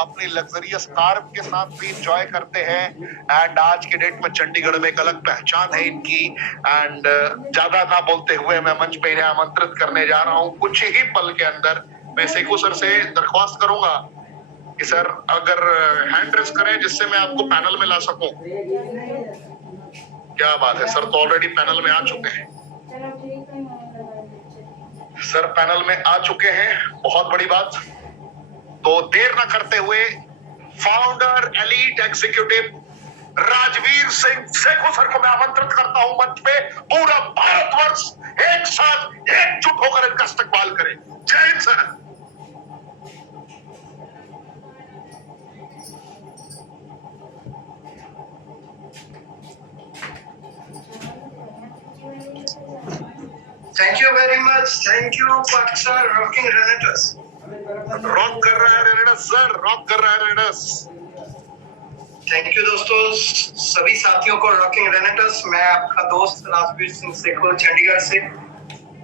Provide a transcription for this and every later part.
अपनी luxurious car के साथ भी इंजॉय करते हैं। एंड आज के डेट में चंडीगढ़ में एक अलग पहचान है इनकी। एंड ज्यादा ना बोलते हुए मैं मंच पे इन्हें आमंत्रित करने जा रहा हूँ कुछ ही पल के अंदर। मैं सेखू सर से दरख्वास्त करूंगा कि सर अगर हैंड रेस करें जिससे मैं आपको पैनल में ला सकूं। क्या बात है, सर तो ऑलरेडी पैनल में आ चुके हैं। सर पैनल में आ चुके हैं, बहुत बड़ी बात। तो देर न करते हुए founder elite executive Rajveer Singh Sekhu sir को मैं आमंत्रित करता हूं मंच पे। पूरा भारतवर्ष एक साथ एकजुट होकर इनका इस्तकबाल करे। जय Hind sir. Thank you very much. Thank you, Paksa, rocking Renatus. Rock कर रहा है रेनस सर, रॉक कर रहा है रेनस। थैंक यू दोस्तों, सभी साथियों को रॉकिंग रेनेटस। मैं आपका दोस्त राजवीर सिंह सेखो चंडीगढ़ से।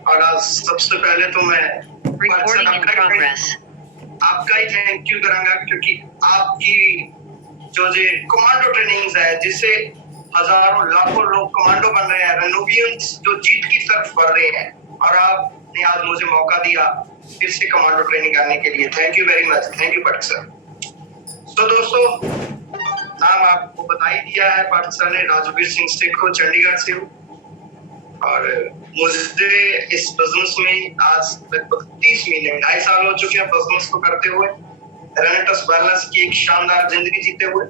और आज सबसे पहले तो मैं आपका ही थैंक यू करूंगा, क्योंकि आपकी जो कमांडो ट्रेनिंग्स है जिससे हजारों लाखों लोग कमांडो बन रहे हैं, रेनोवियंस जो जीत की तरफ बढ़ रहे हैं, और आपने आज मुझे मौका दिया फिर से कमांडो ट्रेनिंग करने के लिए। Thank you very much. Thank you Pathak sir. तो दोस्तों, नाम आपको बता ही दिया है, पाठक सर ने, राजवीर सिंह सेखो चंडीगढ़ से हूँ। और मुझे इस बिजनेस में आज लगभग 30 महीने 2.5 साल हो चुके हैं बिजनेस को करते हुए, रेनेटस बैलेंस की एक शानदार जिंदगी जीते हुए।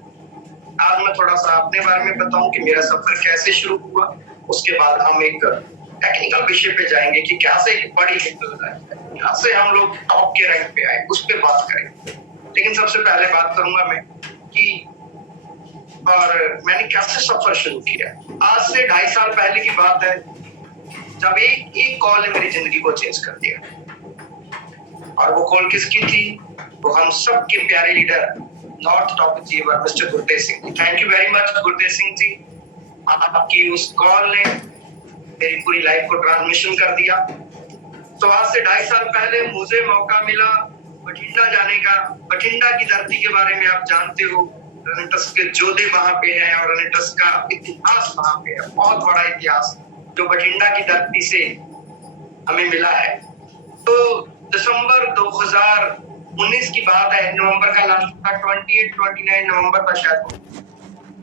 आज मैं थोड़ा सा अपने बारे में बताऊं कि मेरा सफर कैसे शुरू हुआ। उसके बाद हम एक टेक्निकल विषय पे जाएंगे कि कैसे एक बड़ी हिट कैसे हम लोग टॉप के रैंक पे आए, उस पर बात करेंगे। लेकिन सबसे पहले बात करूंगा मैं कि और मैंने कैसे सफर शुरू किया। आज से 2.5 साल पहले की बात है, जब एक कॉल ने मेरी जिंदगी को चेंज कर दिया। और वो कॉल किसकी थी? वो हम सब के प्यारे leader north top achiever mister Gurtej Singh. Thank you very much Gurtej Singh ji. आपकी उस कॉल ने मेरी पूरी लाइफ को ट्रांसमिशन कर दिया। तो आज से 2.5 साल पहले मुझे मौका मिला बठिंडा जाने का। बठिंडा की धरती के बारे में आप जानते हो, रेनेटस के जोधे वहां पे हैं और रेनेटस का इतिहास वहां पे है, बहुत बड़ा इतिहास जो बठिंडा की धरती से हमें मिला है। तो दिसंबर 2019 की बात है, नवंबर का लास्ट था, 28-29 नवंबर का शायद।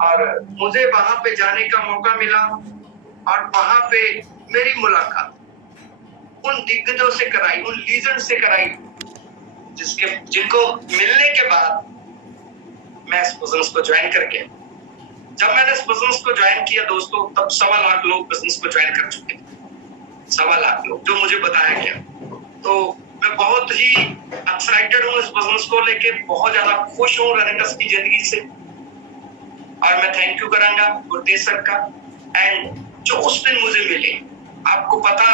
और मुझे वहां पे जाने का मौका मिला और वहां पे मेरी मुलाकात उन दिग्गजों से कराई, उन लीजेंड से कराई, जिनको मिलने के बाद मैं इस बिजनेस को ज्वाइन करके, जब मैंने इस बिजनेस को ज्वाइन किया दोस्तों, तब 1.25 लाख लोग बिजनेस को ज्वाइन कर चुके थे। 1.25 लाख लोग, जो मुझे बताया गया। तो मैं बहुत ही एक्साइटेड हूँ इस बिजनेस को लेके, बहुत ज्यादा खुश हूँ रेनेटस की जिंदगी से। और मैं थैंक यू करूंगा गुरतेज सर का। एंड जो उस दिन मुझे मिले, आपको पता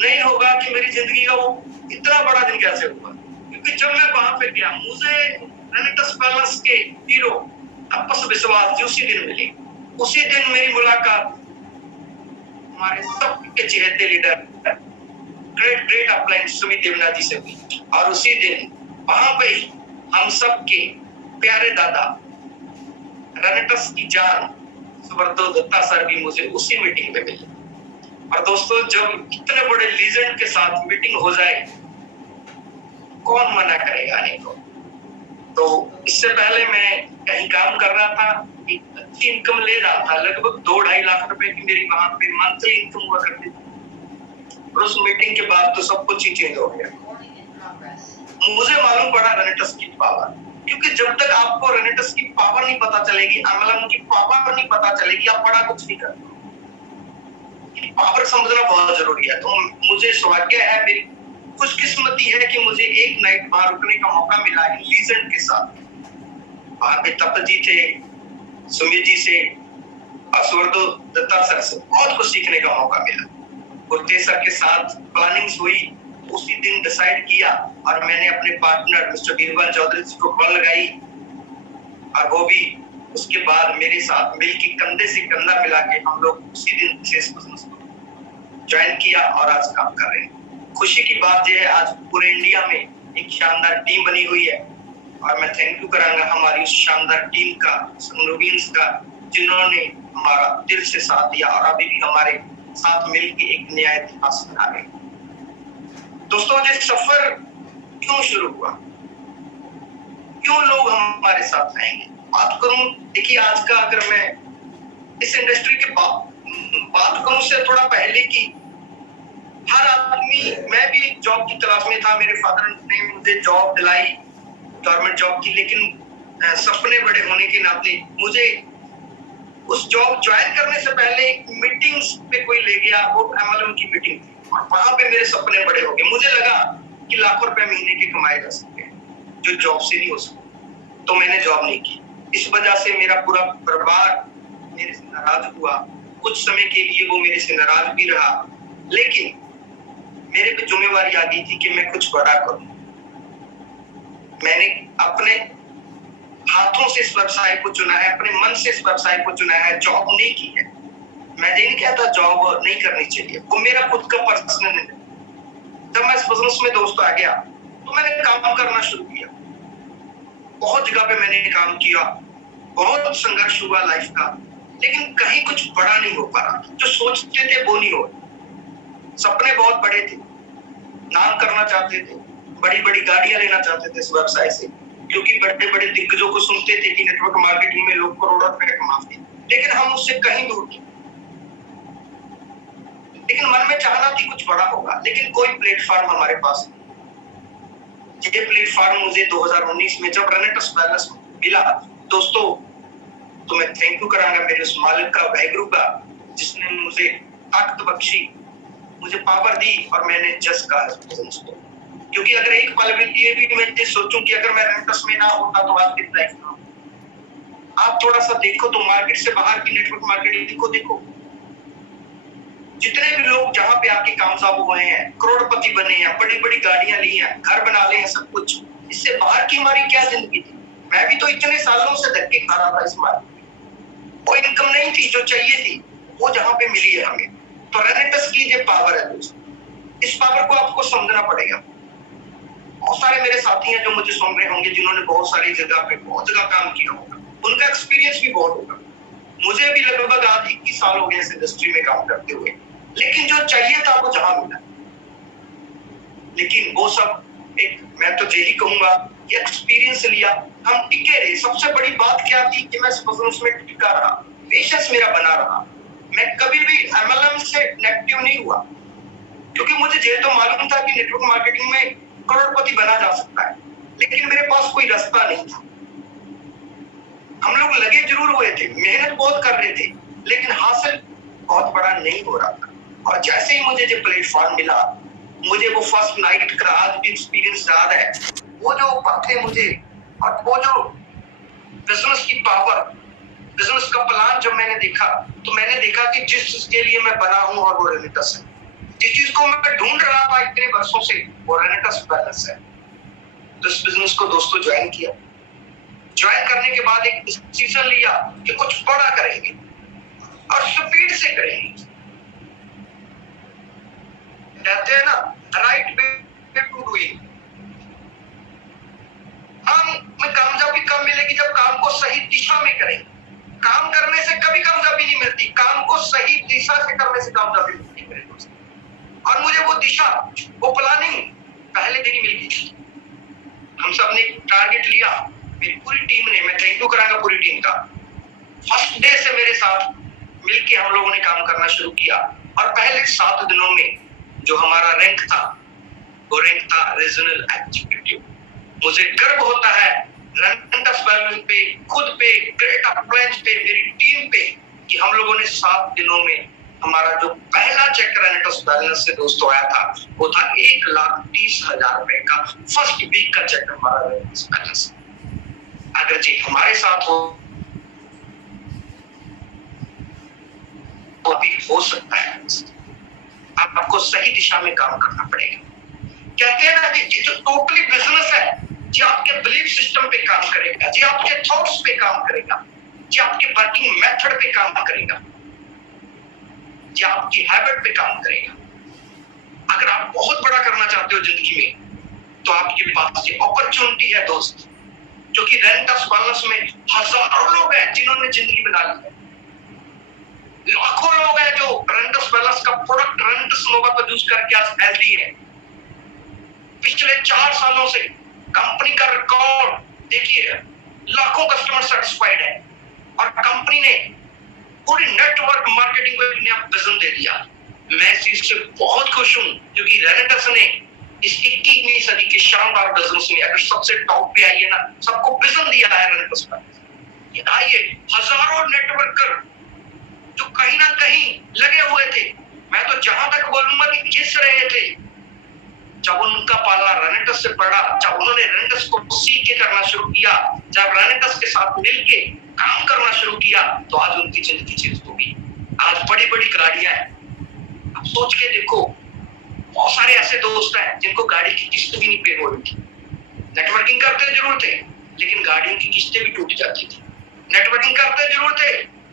नहीं होगा कि मेरी जिंदगी का वो इतना बड़ा दिन कैसे हुआ, क्योंकि जब मैं वहां पे गया, मुझे रेनेटस पैलेस के हीरो आपस विश्वास जी उसी दिन मिले। उसी दिन मेरी मुलाकात हमारे सबके चहेते leader great upline Sumit Devnath ji से हुई। और उसी दिन वहां पे हम सबके प्यारे दादा रेनेटस की जान सुब्रतो दत्ता सर भी मुझे उसी मीटिंग में मिले। और दोस्तों, जब इतने बड़े लीजेंड के साथ मीटिंग हो जाए, कौन मना करेगा आने को। तो इससे पहले मैं कहीं काम कर रहा था, एक अच्छी इनकम ले रहा था, लगभग 2-2.5 लाख रुपए की मेरी वहां पे मंथली इनकम हुआ करती थी। और उस मीटिंग के बाद तो सब कुछ ही चेंज हो गया। मुझे मालूम पड़ा रेनेटस की पावर, क्योंकि जब तक आपको रेनेटस की पावर नहीं पता चलेगी, अमलम की पावर नहीं पता चलेगी, आप बड़ा कुछ नहीं कर पाओगे। पावर समझना बहुत जरूरी है। तो मुझे सौभाग्य है, मेरी खुशकिस्मती है कि मुझे एक नाइट वहां रुकने का मौका मिला है लीजेंड के साथ। वहां पे तपत जी थे, सुमित जी से, सुब्रतो दत्ता सर से बहुत कुछ सीखने का मौका मिला। गुरतेज सर के साथ प्लानिंग्स हुई, उसी दिन डिसाइड किया, और मैंने अपने पार्टनर मिस्टर बीरबल चौधरी जी को कॉल लगाई, और वो भी उसके बाद मेरे साथ मिलकर कंधे से कंधा मिला के हम लोग उसी दिन से इस बिजनेस को ज्वाइन किया और आज काम कर रहे हैं। खुशी की बात यह है, आज पूरे इंडिया में एक शानदार टीम बनी हुई है। और मैं थैंक यू करांगा हमारी उस शानदार टीम का, रनोवियंस का, जिन्होंने हमारा दिल से साथ दिया और अभी भी हमारे साथ मिलकर एक नया इतिहास बना रहे। दोस्तों, ये सफर क्यों शुरू हुआ, क्यों लोग हमारे साथ आएंगे, बात करूं। देखिए, आज का अगर मैं इस इंडस्ट्री के बात करूं से थोड़ा पहले की, हर आदमी, मैं भी जॉब की तलाश में था, मेरे फादर ने मुझे जॉब दिलाई, गवर्नमेंट जॉब की, लेकिन सपने बड़े होने के नाते मुझे उस जॉब ज्वाइन करने से पहले एक मीटिंग्स पे कोई ले गया, वो एमएलएम की मीटिंग थी और वहां पे मेरे सपने बड़े हो गए। मुझे लगा कि लाखों रुपए महीने के कमाए जा सकते हैं जो जॉब से नहीं हो सकते, तो मैंने जॉब नहीं की। इस वजह से मेरा पूरा परिवार मेरे से नाराज हुआ। कुछ समय के लिए वो मेरे से नाराज भी रहा, लेकिन मेरे पे जिम्मेवारी आ गई थी कि मैं कुछ बड़ा करूं। मैंने अपने हाथों से इस व्यवसाय को चुना है, अपने मन से इस व्यवसाय को चुना है, जॉब नहीं की है। मैं नहीं कहता जॉब नहीं करनी चाहिए, वो मेरा खुद का पर्सनल है। जब मैं इस बिजनेस में दोस्तों आ गया तो मैंने काम करना शुरू किया। बहुत जगह पे मैंने काम किया, बहुत संघर्ष हुआ लाइफ का, लेकिन कहीं कुछ बड़ा नहीं हो पा रहा। जो सोचते थे वो नहीं हो। सपने बहुत बड़े थे, नाम करना चाहते थे, बड़ी बड़ी गाड़ियां लेना चाहते थे इस व्यवसाय से, क्योंकि बड़े बड़े दिग्गजों को सुनते थे कि नेटवर्क मार्केटिंग में लोग करोड़ों रुपए कमाते हैं, लेकिन हम उससे कहीं दूर थे। लेकिन मन में चाहना थी कुछ बड़ा होगा, लेकिन कोई प्लेटफॉर्म हमारे पास नहीं। ये प्लेटफॉर्म मुझे 2019 में जब रेनेटस वेलनेस मिला दोस्तों, तो मैं थैंक यू करांगा मेरे उस मालिक का, वाहिगुरु का, जिसने मुझे ताकत बख्शी, मुझे पावर दी और मैंने जस कहा बिजनेस को। क्योंकि अगर एक पल भी मैं ये सोचूं कि अगर मैं रेंटस में ना होता तो आज मेरी लाइफ ना। आप थोड़ा सा देखो तो मार्केट से बाहर की नेटवर्क मार्केटिंग को देखो, जितने भी लोग जहां पे आके कामयाब हुए हैं, करोड़पति बने हैं, बड़ी बड़ी गाड़ियां ली हैं, घर बना ले हैं, सब कुछ, इससे बाहर की हमारी क्या जिंदगी थी। मैं भी तो इतने सालों से धक्के खा रहा था इस मार्केट में, कोई इनकम नहीं थी, जो चाहिए थी वो जहां पे मिली है हमें। तो रेनेटस की ये पावर है दोस्तों, इस पावर को आपको समझना पड़ेगा। बहुत सारे मेरे साथी हैं जो मुझे सुन रहे होंगे, जिन्होंने बहुत सारी जगह पे बहुत जगह काम किया होगा, उनका एक्सपीरियंस भी बहुत होगा। मुझे भी लगभग आज 21 साल हो गए इस इंडस्ट्री में काम करते हुए, लेकिन जो चाहिए था वो जहां मिला, लेकिन वो सब एक, मैं तो यही कहूंगा कि एक्सपीरियंस लिया, हम टिके रहे। सबसे बड़ी बात क्या थी कि मैं इस बिजनेस में टिका रहा, पेशेंस मेरा बना रहा। मैं कभी भी एमएलएम से नेगेटिव नहीं हुआ, क्योंकि मुझे ये तो मालूम था कि नेटवर्क मार्केटिंग में करोड़पति बना जा सकता है, लेकिन मेरे पास कोई रास्ता नहीं था। हम लोग लगे जरूर हुए थे, मेहनत बहुत कर रहे थे, लेकिन हासिल बहुत बड़ा नहीं हो रहा था। और जैसे ही मुझे जो प्लेटफॉर्म मिला, मुझे वो फर्स्ट नाइट का आज भी एक्सपीरियंस याद है। वो जो बातें मुझे, और वो जो बिजनेस की पावर, बिजनेस का प्लान जब मैंने देखा, तो मैंने देखा कि जिस चीज के लिए मैं बना हूं और वो रेनेटस है, जिस चीज को मैं ढूंढ रहा था इतने वर्षों से, वो रेनेटस वेलनेस है। तो इस बिजनेस को दोस्तों ज्वाइन किया। ज्वाइन करने के बाद एक डिसीजन लिया कि कुछ बड़ा करेंगे और स्पीड से करेंगे। कहते हैं ना, राइट वे टू डूइंग। हमें कामयाबी कब मिलेगी? जब काम को सही दिशा में करेंगे। काम करने से कभी कामयाबी नहीं मिलती, काम को सही दिशा से करने से कामयाबी मिलती है। और मुझे वो दिशा, वो प्लानिंग पहले दिन ही मिल गई। हम सब ने टारगेट लिया, मेरी पूरी टीम ने, मैं थैंक यू करांगा पूरी टीम का। फर्स्ट डे से मेरे साथ मिलके हम लोगों ने काम करना शुरू किया, और पहले 7 दिनों में जो हमारा रैंक था, वो रैंक था रीजनल एग्जीक्यूटिव। मुझे गर्व होता है रेनेटस वेलनेस पे, खुद पे, ग्रेट अप्लायंस पे, मेरी टीम पे, कि हम लोगों ने 7 दिनों में हमारा जो पहला चेक रेनेटस वेलनेस से दोस्तों आया था, वो था 1,30,000 रुपए का फर्स्ट वीक का चेक हमारा रेनेटस वेलनेस। अगर जी हमारे साथ हो तो भी हो सकता है। आपको सही दिशा में काम करना पड़ेगा। कहते हैं ना कि जो टोटली बिजनेस है, जो आपके बिलीफ सिस्टम पे काम करेगा, जो आपके थॉट्स पे काम करेगा, जो आपके वर्किंग मेथड पे काम करेगा, जो आपकी हैबिट पे काम करेगा। अगर आप बहुत बड़ा करना चाहते हो जिंदगी में, तो आपके पास ये अपॉर्चुनिटी है दोस्त, क्योंकि रेंटस बिजनेस में हजारों लोग हैं जिन्होंने जिंदगी बना ली है। लाखों लोग हैं जो रेंटस बिजनेस का प्रोडक्ट रेंटस नोवा को यूज करके आज हेल्दी है। पिछले 4 सालों से कंपनी का रिकॉर्ड देखिए, लाखों कस्टमर सेटिस्फाइड है और कंपनी ने पूरी नेटवर्क मार्केटिंग को एक नया विजन दे दिया। मैं इस चीज से बहुत खुश हूं क्योंकि रेनेटस ने इस 21वीं सदी के शानदार बिजनेस में अगर सबसे टॉप पे आई है ना, सबको विजन दिया है रेनेटस का। ये आइए, हजारों नेटवर्कर जो कहीं ना कहीं लगे हुए थे, मैं तो जहां तक बोलूंगा कि घिस रहे थे, जब उनका पाला रेनेटस से पड़ा, जब उन्होंने रेनेटस को सीख के करना शुरू किया, जब रेनेटस के साथ मिलके काम करना शुरू किया, तो आज उनकी जिंदगी चेंज हो गई। आज बड़ी बड़ी गाड़ियां हैं। आप सोच के देखो, बहुत सारे ऐसे दोस्त हैं जिनको गाड़ी की किस्त भी नहीं पे हो रही थी। नेटवर्किंग करते जरूर थे, लेकिन गाड़ियों की किस्तें भी टूट जाती थी। नेटवर्किंग करते जरूर थे,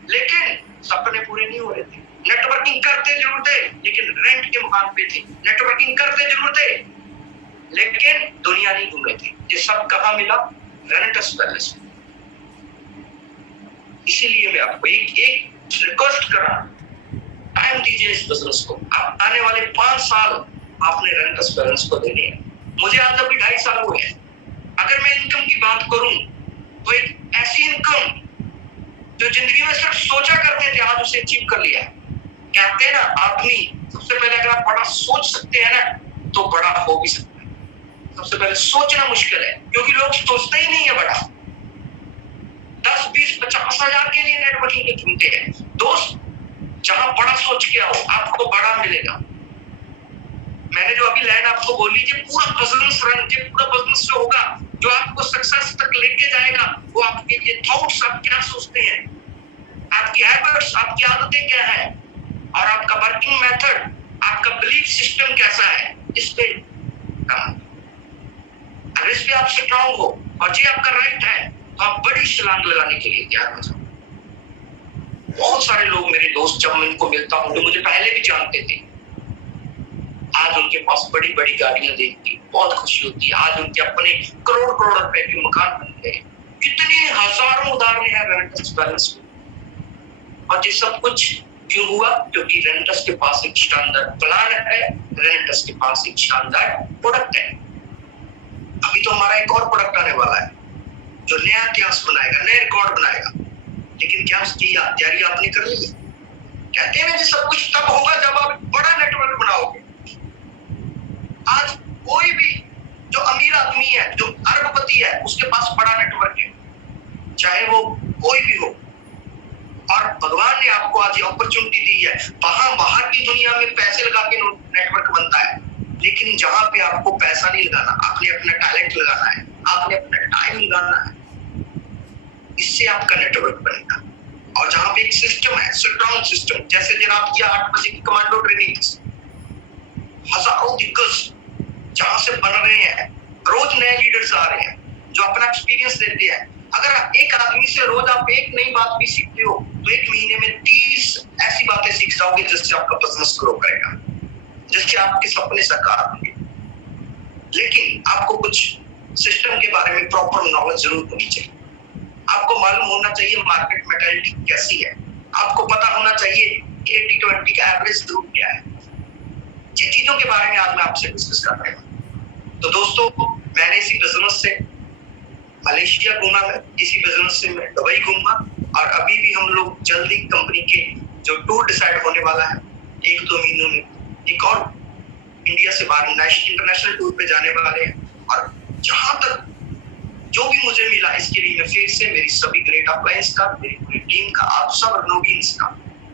लेकिन सपने पूरे नहीं हो रहे थे। नेटवर्किंग करते जरूर थे, लेकिन रेंट के मकान पे थे। नेटवर्किंग करते जरूर थे, लेकिन दुनिया नहीं घूमे थे। ये सब कहाँ मिला? रेनेटस पैलेस में। इसीलिए मैं आपको एक रिक्वेस्ट कर रहा हूं, टाइम दीजिए इस बिजनेस को। आप आने वाले 5 साल आपने रेनेटस पैलेस को देने हैं। मुझे आज अभी 2.5 साल हुए हैं। अगर मैं इनकम की बात करूं तो एक ऐसी इनकम जो जिंदगी में सिर्फ सोचा करते थे, आज उसे अचीव कर लिया। कहते हैं ना, आदमी सबसे पहले अगर आप बड़ा सोच सकते हैं ना, तो बड़ा हो भी सकता है। सबसे पहले सोचना मुश्किल है, क्योंकि लोग सोचते ही नहीं है बड़ा। 10, 20, 50 हजार के लिए नेटवर्किंग के चुनते हैं। दोस्त, जहां बड़ा सोच के आओ, आपको बड़ा मिलेगा। मैंने जो अभी लाइन आपको बोली, ये पूरा बिजनेस रन, ये पूरा बिजनेस जो होगा, जो आपको सक्सेस तक लेके जाएगा, वो आपके ये थॉट्स, आप क्या सोचते हैं, आपकी हैबिट्स, आपकी आदतें क्या है, और आपका वर्किंग मेथड, आपका बिलीफ सिस्टम कैसा है, इस पे काम। अगर इस पे आप स्ट्रांग हो और ये आपका राइट है, तो आप बड़ी छलांग लगाने के लिए तैयार हो जाओ। बहुत सारे लोग मेरे दोस्त, जब मैं उनको मिलता हूँ, जो मुझे पहले भी जानते थे, आज उनके पास बड़ी बड़ी गाड़ियां देख के बहुत खुशी होती है। आज उनके अपने करोड़ करोड़ रुपए के मकान बन गए। कितने हजारों उदाहरण है रेनेटस पैलेस में। और ये सब कुछ क्यों हुआ? क्योंकि रेनेटस के पास एक शानदार प्लान है, रेनेटस के पास एक शानदार प्रोडक्ट है। अभी तो हमारा एक और प्रोडक्ट आने वाला है जो नया इतिहास बनाएगा, नया रिकॉर्ड बनाएगा। लेकिन क्या उसकी तैयारी आपने कर ली है? कहते हैं ना, ये सब कुछ तब होगा जब आप बड़ा नेटवर्क बनाओगे। आज कोई भी जो अमीर आदमी है, जो अरबपति है, उसके पास बड़ा नेटवर्क है, चाहे वो कोई भी हो। और भगवान ने आपको आज ये अपॉर्चुनिटी दी है। बाहर की दुनिया में पैसे लगा के नेटवर्क बनता है, लेकिन जहां पे आपको पैसा नहीं लगाना, आपने अपना टैलेंट लगाना है, आपने अपना टाइम लगाना है, इससे आपका नेटवर्क बनेगा। और जहां पे एक सिस्टम है, स्ट्रॉन्ग सिस्टम, जैसे जनाब की 8 बजे की कमांडो ट्रेनिंग, हजारों दिग्गज जहां से बन रहे हैं, रोज नए लीडर्स आ रहे हैं जो अपना एक्सपीरियंस देते हैं। अगर एक आदमी से रोज आप एक नई बात भी सीखते हो, तो 1 महीने में 30 ऐसी बातें सीख जाओगे जिससे आपका बिजनेस ग्रो करेगा, जिससे आपके सपने साकार होंगे। लेकिन आपको कुछ सिस्टम के बारे में प्रॉपर नॉलेज जरूर होनी चाहिए। आपको मालूम होना चाहिए मार्केट मेंटालिटी कैसी है। आपको पता होना चाहिए कि 80-20 का एवरेज ग्रुप क्या है। जिन चीजों के बारे में आज मैं आपसे डिस्कस कर रहा हूं। तो दोस्तों, मैंने इसी बिजनेस से मलेशिया घूमा, इसी बिजनेस से मैं दुबई घूमा, और अभी भी हम लोग जल्दी कंपनी के जो टूर डिसाइड होने वाला है, 1-2 महीनों में एक और इंडिया से बाहर इंटरनेशनल टूर पे जाने वाले हैं। और जहां तक जो भी मुझे मिला, इसके लिए मैं फिर से मेरी सभी ग्रेट अपलायंस का, मेरी पूरी टीम का, आप सब रनोवियंस का,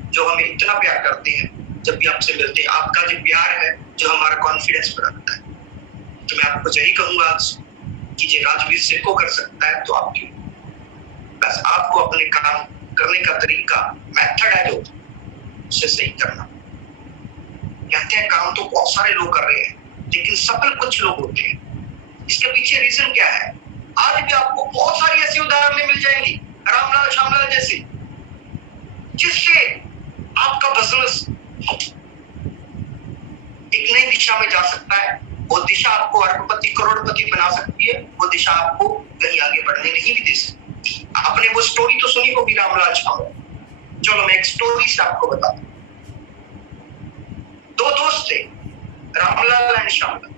जो हमें इतना प्यार करते हैं, जब भी आपसे मिलते हैं, आपका जो प्यार है जो हमारा कॉन्फिडेंस बढ़ाता है। तो मैं आपको यही कहूंगा आज कि ये राजवीर सिर्फ कर सकता है, तो आप क्यों? बस आपको अपने काम करने का तरीका, मेथड है जो, उसे सही करना। कहते हैं काम तो बहुत सारे लोग कर रहे हैं, लेकिन सफल कुछ लोग होते हैं। इसके पीछे रीजन क्या है? आज भी आपको बहुत सारी ऐसी उदाहरणें मिल जाएंगी, रामलाल श्यामलाल जैसी, जिससे आपका बिजनेस एक नई दिशा में जा सकता है। वो दिशा आपको अरबपति करोड़पति बना सकती है, वो दिशा आपको कहीं आगे बढ़ने नहीं भी दे सकती। आपने वो स्टोरी तो सुनी होगी रामलाल शामलाल। चलो मैं एक स्टोरी से आपको बताता हूँ। दो दोस्त थे, रामलाल एंड श्यामलाल।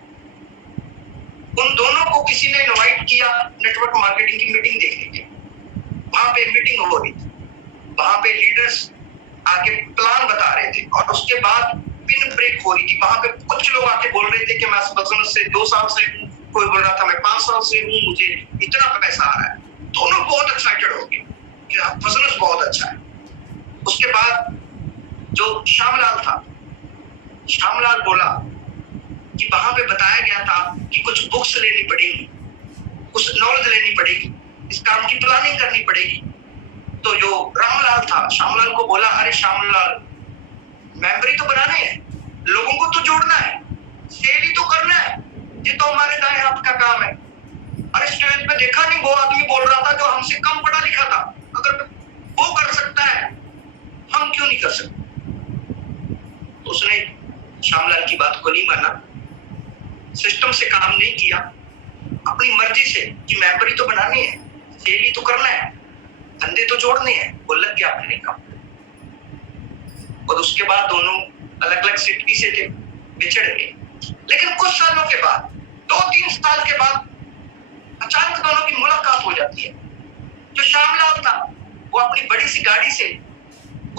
उन दोनों को किसी ने इनवाइट किया नेटवर्क मार्केटिंग की मीटिंग देखने के। वहां पे मीटिंग हो रही थी, वहां पे लीडर्स आके प्लान बता रहे थे और उसके बाद पिन ब्रेक हो रही थी। वहां पे कुछ लोग आके बोल रहे थे कि मैं बिजनेस से 2 साल से हूँ, कोई बोल रहा था मैं 5 साल से हूँ, मुझे इतना पैसा आ रहा है। दोनों बहुत एक्साइटेड हो गए कि बिजनेस बहुत अच्छा है। उसके बाद जो श्यामलाल था, श्यामलाल बोला कि वहां पे बताया गया था कि कुछ बुक्स लेनी पड़ेगी, कुछ नॉलेज लेनी पड़ेगी, इस काम की प्लानिंग करनी पड़ेगी। तो जो रामलाल था श्यामलाल को बोला, अरे श्यामलाल, मेंबरी तो बनाने हैं, लोगों को तो जोड़ना है, सेल ही तो करना है, ये तो हमारे दाएं हाथ का काम है। अरे स्टेज पे देखा नहीं, वो आदमी बोल रहा था जो हमसे कम पढ़ा लिखा था, अगर वो कर सकता है हम क्यों नहीं कर सकते। तो उसने श्यामलाल की बात को नहीं माना, सिस्टम से काम नहीं किया, अपनी मर्जी से कि मेंबरी तो बनानी है, सेल ही तो करना है, धंधे तो जोड़ने हैं, वो लग गया अपने काम। और उसके बाद दोनों अलग अलग सिटी से थे, बिछड़ गए। लेकिन कुछ सालों के बाद, 2-3 साल के बाद अचानक दोनों की मुलाकात हो जाती है। जो श्यामलाल था वो अपनी बड़ी सी गाड़ी से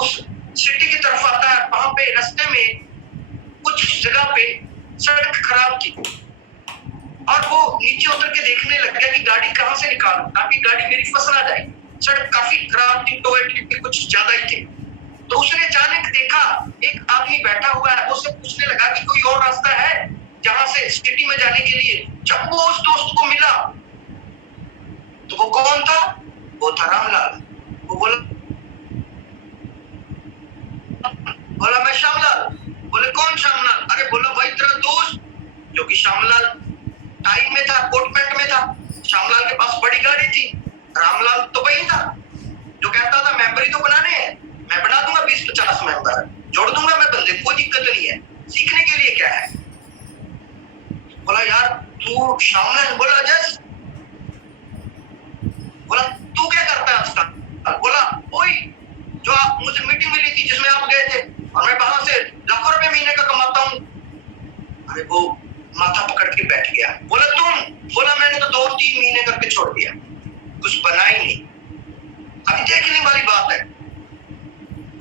उस सिटी की तरफ आता है। वहां पे रास्ते में कुछ जगह पे सड़क खराब थी और वो नीचे उतर के देखने लग गया कि गाड़ी कहां से निकालूं ताकि गाड़ी मेरी फंस ना जाए। सड़क काफी खराब थी, टोए टिप्पे कुछ ज्यादा ही थे। तो उसने अचानक देखा एक आदमी बैठा हुआ है, उससे पूछने लगा कि कोई और रास्ता है जहां से सिटी में जाने के लिए। जब वो उस दोस्त को मिला तो वो कौन था? वो था रामलाल। वो बोला मैं श्यामलाल। बोले कौन श्यामलाल? अरे बोला भाई तेरा दोस्त, जो कि श्यामलाल टाइम में था, कोट पैंट में था। श्यामलाल के पास बड़ी गाड़ी थी। रामलाल तो वही था जो कहता था मेंबरी तो बनाने हैं, मैं बना दूंगा 20-50 मेंबर, जोड़ दूंगा मैं बंदे, कोई दिक्कत नहीं है, सीखने के लिए क्या है। बोला यार तू श्यामलाल। बोला जस। बोला तू क्या करता है आजकल? बोला वही जो मुझे मीटिंग मिली थी जिसमें आप गए थे और मैं वहां से लाखों रुपए महीने का कमाता हूँ। अरे वो माथा पकड़ के बैठ गया। बोला तुम? बोला मैंने तो 2-3 महीने करके छोड़ दिया, कुछ बना ही नहीं। अभी देखने वाली बात है,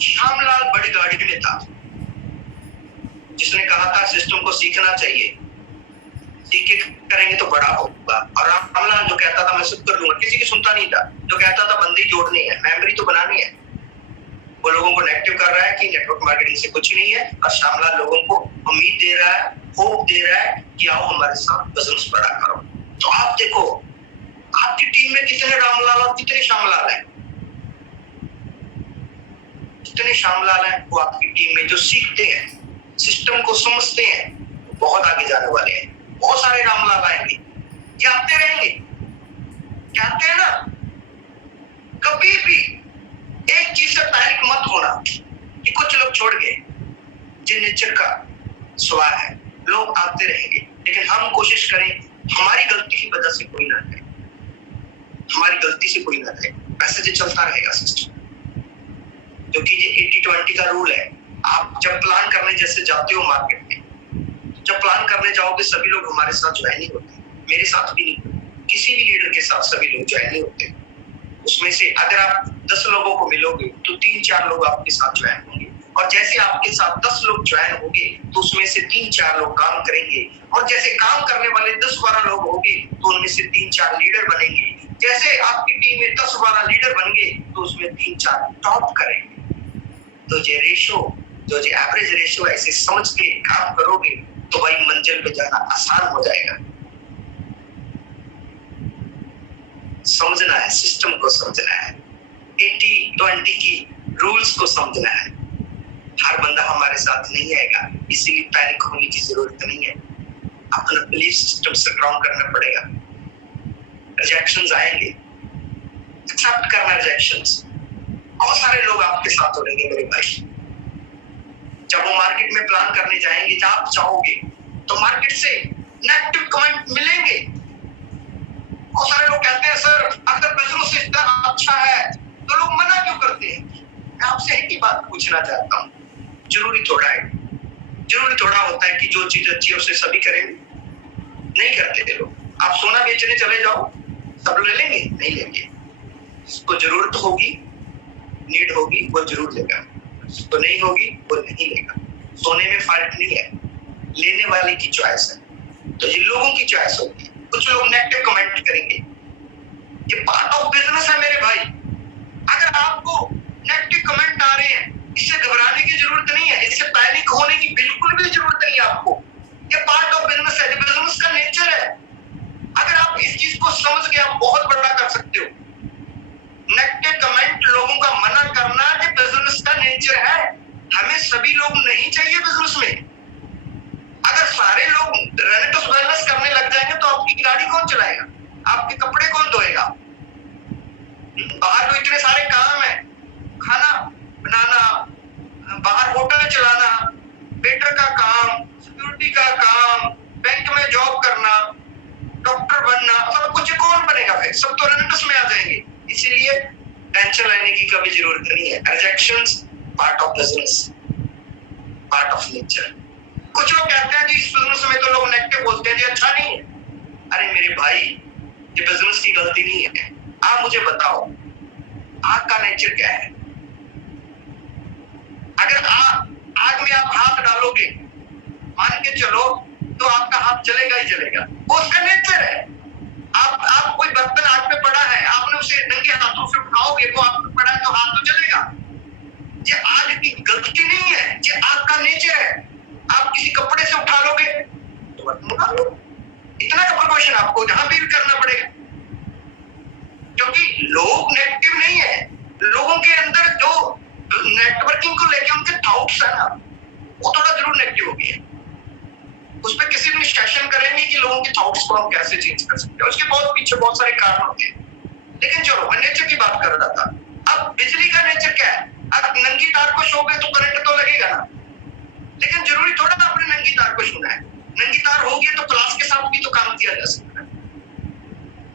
श्यामलाल बड़ी गाड़ी में था जिसने कहा था सिस्टम को सीखना चाहिए, सीख के करेंगे तो बड़ा होगा। और रामलाल जो कहता था मैं सब कर लूंगा, किसी की सुनता नहीं था। जो कहता था बंदे जोड़नी है, मेमोरी तो बनानी है, वो लोगों को नेगेटिव कर रहा है कि नेटवर्क मार्केटिंग से कुछ नहीं है। और श्यामलाल लोगों को उम्मीद दे रहा है, होप दे रहा है कि आओ हमारे साथ बिजनेस बड़ा करो। तो आप देखो आपकी टीम में कितने रामलाल और कितने श्यामलाल हैं। जितने श्यामलाल हैं वो आपकी टीम में जो सीखते हैं, सिस्टम को समझते हैं, बहुत आगे जाने वाले हैं। बहुत सारे रामलाल आएंगे, ये आते रहेंगे। कहते हैं ना, कभी भी एक चीज से पैनिक मत होना कि कुछ लोग छोड़ गए, जिन नेचर का स्वभाव है, लोग आते रहेंगे। लेकिन हम कोशिश करें हमारी गलती की वजह से कोई ना रहे, हमारी गलती से कोई ना रहे, वैसे जो चलता रहेगा सिस्टम। क्योंकि ये 80-20 का रूल है। आप जब प्लान करने जैसे जाते हो मार्केट में, जब प्लान करने जाओगे सभी लोग हमारे साथ ज्वाइन नहीं होते, मेरे साथ भी नहीं, किसी भी लीडर के साथ सभी लोग ज्वाइन नहीं होते। उसमें से अगर आप 10 लोगों को मिलोगे तो 3-4 लोग आपके साथ ज्वाइन होंगे, और जैसे आपके साथ 10 लोग ज्वाइन होंगे तो उसमें से 3-4 लोग काम करेंगे, और जैसे काम करने वाले 10-12 लोग होंगे तो उनमें से 3-4 लीडर बनेंगे। जैसे आपकी टीम में 10-12 लीडर बन गए तो उसमें 3-4 टॉप करेंगे। तो ये रेशो, जो एवरेज रेशो ऐसे समझ के काम करोगे तो भाई मंजिल पे जाना आसान हो जाएगा। समझना है, सिस्टम को समझना है, 80-20 की रूल्स को समझना है। हर बंदा हमारे साथ नहीं आएगा, इसीलिए पैनिक होने की जरूरत नहीं है। अपना बिलीफ सिस्टम स्ट्रॉन्ग करना पड़ेगा। रिजेक्शंस आएंगे, एक्सेप्ट करना रिजेक्शंस। बहुत सारे लोग आपके साथ होंगे मेरे भाई। जब वो मार्केट में प्लान करने जाएंगे, जब आप चाहोगे तो मार्केट से नेगेटिव कमेंट मिलेंगे। बहुत सारे लोग कहते हैं सर अगर बिजनेस इतना अच्छा है तो लोग मना क्यों करते हैं? मैं आपसे एक ही बात पूछना चाहता हूँ, जरूरी थोड़ा है, जरूरी थोड़ा होता है कि जो चीज अच्छी है उसे सभी करेंगे? नहीं करते लोग। आप सोना बेचने चले जाओ, सब ले लेंगे? नहीं लेंगे। उसको जरूरत होगी, नीड होगी, वो जरूर लेगा। तो नहीं होगी वो नहीं लेगा। सोने में फर्क नहीं है, लेने वाले की चॉइस है। तो इन लोगों की चॉइस होगी। कुछ लोग नेगेटिव कमेंट करेंगे, ये पार्ट ऑफ बिजनेस है मेरे भाई। अगर आपको नेगेटिव कमेंट आ रहे हैं, इससे घबराने की जरूरत नहीं है, इससे पैनिक होने की बिल्कुल भी जरूरत नहीं है आपको। ये पार्ट ऑफ बिजनेस है, बिजनेस का नेचर है। अगर आप इस चीज को समझ के आप बहुत बड़ा कर सकते हो। नेगेटिव कमेंट लोगों का मना करना ये बिजनेस का नेचर है। हमें सभी लोग नहीं चाहिए बिजनेस में। अगर सारे लोग रेनेटोस वेलनेस करने लग जाएंगे तो आपकी गाड़ी कौन चलाएगा? आपके कपड़े कौन धोएगा? बाहर तो इतने सारे काम है, खाना बनाना, बाहर होटल चलाना, वेटर का काम, सिक्योरिटी का काम, बैंक में जॉब करना, डॉक्टर बनना, सब कुछ कौन बनेगा फिर? सब तो रेनेटोस में आ जाएंगे। इसीलिए टेंशन लेने की कभी जरूरत नहीं है। Rejections part of business, part of nature. कुछ लोग कहते हैं जी इस बिजनेस में तो लोग नेगेटिव बोलते हैं जी अच्छा नहीं है। अरे मेरे भाई, ये बिजनेस की गलती नहीं है। आप मुझे बताओ आग का नेचर क्या है? अगर आग में आप हाथ डालोगे, मान के चलो, तो आपका हाथ जलेगा ही जलेगा, वो उसका नेचर है। आप कोई बर्तन आग में पड़ा है, आपने उसे नंगे हाथों से उठाओगे, वो आग में पड़ा है तो हाथ तो जलेगा। ये आग की गलती नहीं है, ये आग का नेचर है। आप किसी कपड़े से उठा लोगे तो बर्तन उठा लो। इतना का प्रिकॉशन आपको जहां भी करना पड़ेगा, क्योंकि लोग नेगेटिव नहीं है। लोगों के अंदर जो नेटवर्किंग को लेके उनके थॉट्स है ना, वो थोड़ा जरूर नेगेटिव हो गया। उस पर किसी भी सेशन करेंगे कि लोगों के थॉट्स को हम कैसे चेंज कर सकते हैं। उसके बहुत पीछे बहुत सारे कारण होते हैं। लेकिन चलो मैं नेचर की बात कर रहा था। अब बिजली का नेचर क्या है? अगर नंगी तार को छूओगे तो करंट तो लगेगा ना, लेकिन जरूरी थोड़ा ना आपने नंगी तार को छूना है। नंगी तार होगी तो क्लास के साथ भी तो काम किया जा सकता है।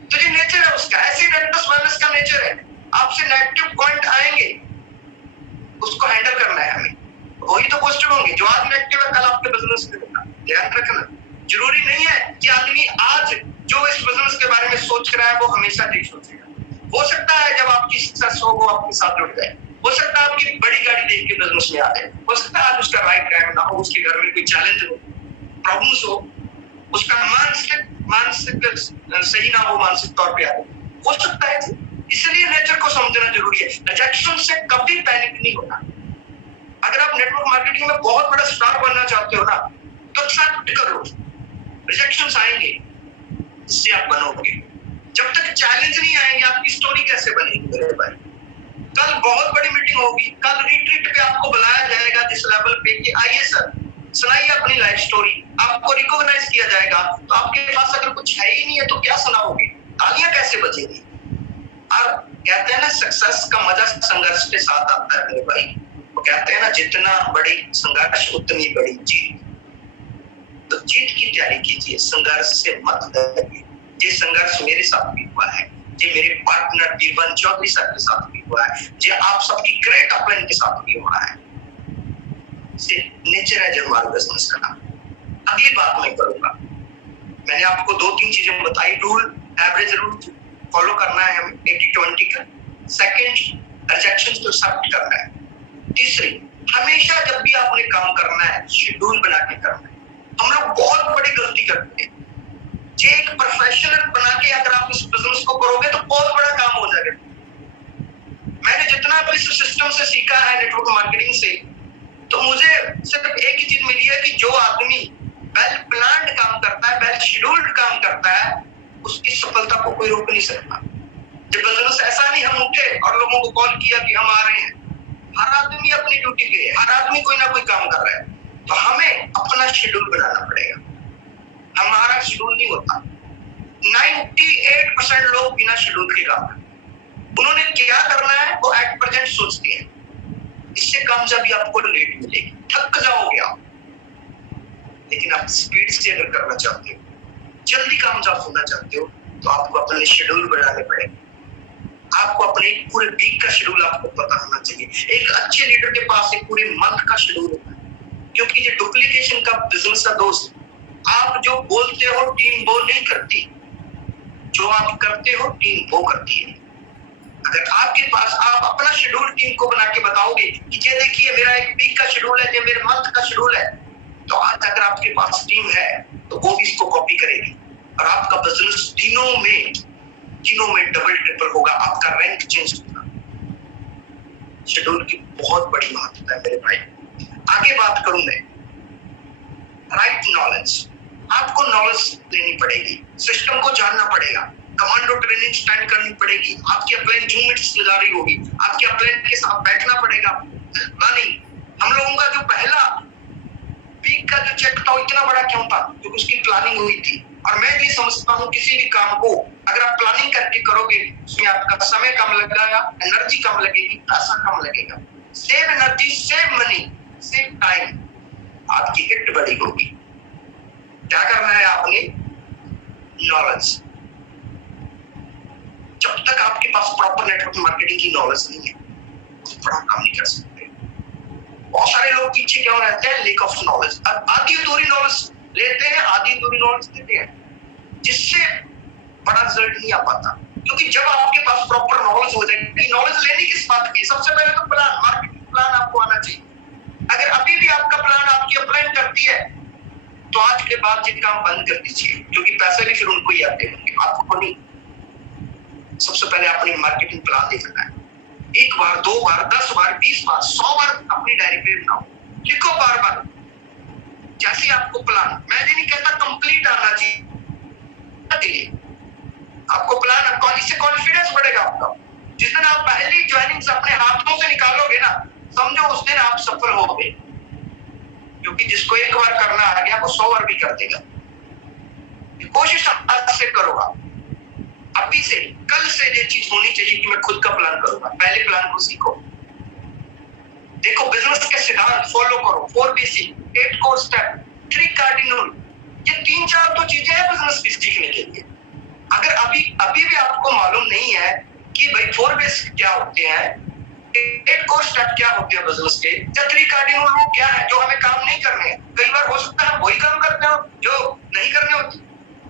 तो ये नेचर है उसका। ऐसे रेनेटोस वेलनेस का नेचर है। आपसे नेगेटिव पॉइंट आएंगे, उसको हैंडल करना है हमें। वही तो पॉजिटिव होंगे। जो आज नेगेटिव है कल आपके बिजनेस में होगा। ध्यान रखना, जरूरी नहीं है कि आदमी आज जो इस बिजनेस के बारे में सोच रहा है वो हमेशा ठीक सोचेगा। हो सकता है जब आपकी सक्सेस हो वो आपके साथ जुड़ जाए। हो सकता है आपकी बड़ी गाड़ी देख के बिजनेस में आ जाए। हो सकता है आज उसका राइट टाइम ना हो, उसके घर में कोई चैलेंज हो, प्रॉब्लम्स हो, उसका मानसिक सही ना हो, मानसिक तौर पे आए, हो सकता है। इसलिए नेचर को समझना जरूरी है। रिजेक्शन से कभी पैनिक नहीं होना। अगर आप नेटवर्क मार्केटिंग में बहुत बड़ा स्टार बनना चाहते हो ना, तो एक्सेप्ट करो, रिजेक्शंस आएंगे, इससे आप बनोगे। जब तक चैलेंज नहीं आएंगे आपकी स्टोरी कैसे बनेगी मेरे भाई? कल बहुत बड़ी मीटिंग होगी, कल रिट्रीट पे आपको बुलाया जाएगा जिस लेवल पे कि आइए सर सुनाइए अपनी लाइफ स्टोरी, आपको रिकॉग्नाइज किया जाएगा। तो आपके पास अगर कुछ है ही नहीं है तो क्या सुनाओगे? तालियां कैसे बजेगी? और कहते हैं ना सक्सेस का मजा संघर्ष के साथ आता है मेरे भाई। वो कहते हैं ना जितना बड़ी संघर्ष उतनी बड़ी जीत। तो जीत की तैयारी कीजिए, संघर्ष से मत डरिए। ये संघर्ष मेरे साथ भी हुआ है, ये मेरे पार्टनर दीवन चौधरी सर के साथ भी हुआ है, ये आप सबकी ग्रेट अपलाइन के साथ भी हुआ है। नेचर है जो हमारे बिजनेस का। अगली बात मैं करूंगा, मैंने आपको 2-3 चीजें बताई। रूल, एवरेज रूल फॉलो करना है हमें 80-20 का। सेकंड, रिजेक्शंस को एक्सेप्ट करना है। तीसरी, हमेशा जब भी आपने काम करना है शेड्यूल बना के करना है। हम लोग बहुत बड़ी गलती करते हैं। जे एक प्रोफेशनल बना के अगर आप इस बिजनेस को करोगे तो बहुत बड़ा काम हो जाएगा। मैंने जितना भी इस सिस्टम से सीखा है नेटवर्क मार्केटिंग से, तो मुझे सिर्फ एक ही चीज मिली है कि जो आदमी वेल प्लान्ड काम करता है, वेल शेड्यूल्ड काम करता है, उसकी सफलता को कोई रोक नहीं सकता। जब बिजनेस ऐसा नहीं हम उठे और लोगों को कॉल किया कि हम आ रहे हैं। हर आदमी अपनी ड्यूटी पे है, हर आदमी कोई ना कोई काम कर रहा है। तो हमें अपना शेड्यूल बनाना पड़ेगा। हमारा शेड्यूल नहीं होता। 98% लोग बिना शेड्यूल के काम करते हैं। उन्होंने क्या करना है वो एट प्रेजेंट सोचते हैं। इससे कामयाबी आपको लेट मिलेगी, थक जाओगे आप। लेकिन आप स्पीड से अगर करना चाहते हो जल्दी कामयाब होना चाहते हो तो आपको अपने शेड्यूल बनाने पड़ेंगे। आपको अपने पूरे वीक का शेड्यूल आपको पता होना चाहिए। एक अच्छे लीडर के पास एक पूरे मंथ का शेड्यूल होता है, क्योंकि ये डुप्लीकेशन का बिजनेस का दोस्त, आप जो बोलते हो टीम वो नहीं करती, जो आप करते हो टीम वो करती है। अगर आपके पास आप अपना शेड्यूल टीम को बना के बताओगे कि ये देखिए मेरा एक वीक का शेड्यूल है, ये मेरे मंथ का शेड्यूल है, तो आज अगर आपके पास टीम है तो वो भी इसको कॉपी करेगी और आपका बिजनेस तीनों में डबल ट्रिपल होगा, आपका रैंक चेंज होगा। शेड्यूल की बहुत बड़ी महत्वता है मेरे भाई। आगे बात करूं मैं, राइट नॉलेज। आपको नॉलेज लेनी पड़ेगी, सिस्टम को जानना पड़ेगा, कमांडो ट्रेनिंग स्टार्ट करनी पड़ेगी, आपकी अपलाइन जूम मीटिंग्स लगा रही होगी, आपके अपलाइन के साथ बैठना पड़ेगा। प्लानिंग, हम लोगों का जो पहला वीक का जो चेक था इतना बड़ा क्यों था? क्योंकि उसकी प्लानिंग हुई थी। और मैं भी समझता हूँ किसी भी काम को अगर आप प्लानिंग करके करोगे उसमें आपका समय कम लगेगा, एनर्जी कम लगेगी, पैसा कम लगेगा। Save energy, save money, save time, आपकी हिट बड़ी होगी। क्या करना है आपने? नॉलेज। जब तक आपके पास प्रॉपर नेटवर्क मार्केटिंग की नॉलेज नहीं है बड़ा काम नहीं कर सकते। बहुत सारे लोग पीछे क्यों रहते हैं? Lake of knowledge. आधी अधूरी नॉलेज लेते हैं, आधी अधूरी नॉलेज देते हैं, जिससे बड़ा रिजल्ट नहीं आ पाता। क्योंकि जब आपके पास प्रॉपर नॉलेज हो जाएगी, नॉलेज लेनी किस बात की? सबसे पहले तो प्लान, मार्केटिंग प्लान आपको आना चाहिए। अगर अभी भी आपका प्लान आपकी अपलाइन करती है तो आज के बाद ये काम बंद कर दीजिए, क्योंकि पैसे भी फिर उनको ही आते होंगे, आपको नहीं। सबसे पहले अपनी मार्केटिंग प्लान देखना है। एक बार, 2 बार, 10 बार, 20 बार, 100 बार अपनी डायरी पे बनाओ, लिखो बार बार। जैसे आपको प्लान, मैं ये नहीं कहता कंप्लीट आना चाहिए, आपको प्लान, इससे कॉन्फिडेंस बढ़ेगा आपका। जिस दिन आप पहली ज्वाइनिंग अपने हाथों से निकालोगे ना, समझो उस दिन आप सफल हो गए, क्योंकि जिसको एक बार करना आ गया वो 100 बार भी कर देगा। कोशिश आज से करो, अभी से, कल से ये चीज होनी चाहिए कि मैं खुद का प्लान करूंगा। पहले प्लान को सीखो, देखो बिजनेस के सिद्धांत फॉलो करो, 4 बेसिक, 8 कोर स्टेप, 3 कार्डिनल, ये 3-4 तो चीजें हैं बिजनेस की सीखने के लिए। अगर अभी भी आपको मालूम नहीं है कि भाई 4 बेसिक क्या होते हैं, 8 कोर स्टेप क्या होते हैं बिजनेस के, या 3 कार्डिनल रूल क्या है जो हमें काम नहीं करने हैं। कई बार हो सकता है वही काम करते हो जो नहीं करने होते,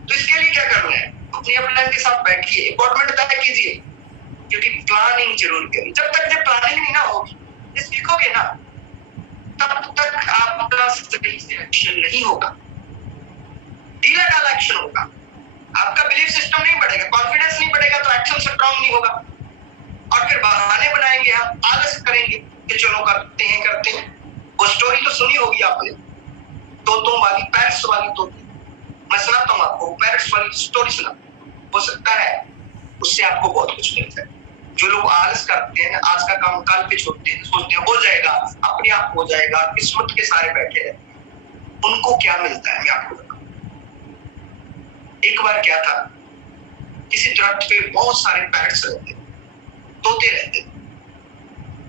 तो इसके लिए क्या करना है? अपनी अपलाइन के साथ बैठिए, अपॉइंटमेंट तय कीजिए, क्योंकि प्लानिंग जरूर करिए। जब तक ये प्लानिंग नहीं ना होगी, ये सीखोगे ना, तब तक आपका सही से एक्शन नहीं होगा, ढीला ढाला एक्शन होगा। आपका बिलीफ सिस्टम नहीं बढ़ेगा, कॉन्फिडेंस नहीं बढ़ेगा, तो एक्शन स्ट्रांग नहीं होगा। और फिर बहाने बनाएंगे, हम आलस करेंगे कि चलो करते हैं। वो स्टोरी तो सुनी होगी आपने, तोतों वाली, पैरट्स वाली तोती। मैं सुनाता हूँ आपको, पैरट्स वाली स्टोरी सुना, हो सकता है उससे आपको बहुत कुछ मिलता है। जो लोग आलस करते हैं, आज का काम कल पे छोड़ते हैं, सोचते हैं हो जाएगा, अपने आप हो जाएगा, किस्मत के सारे बैठे हैं, उनको क्या मिलता है मैं आपको बताऊं। एक बार क्या था, किसी दरख्त पे बहुत सारे पैरट्स रहते, तोते रहते,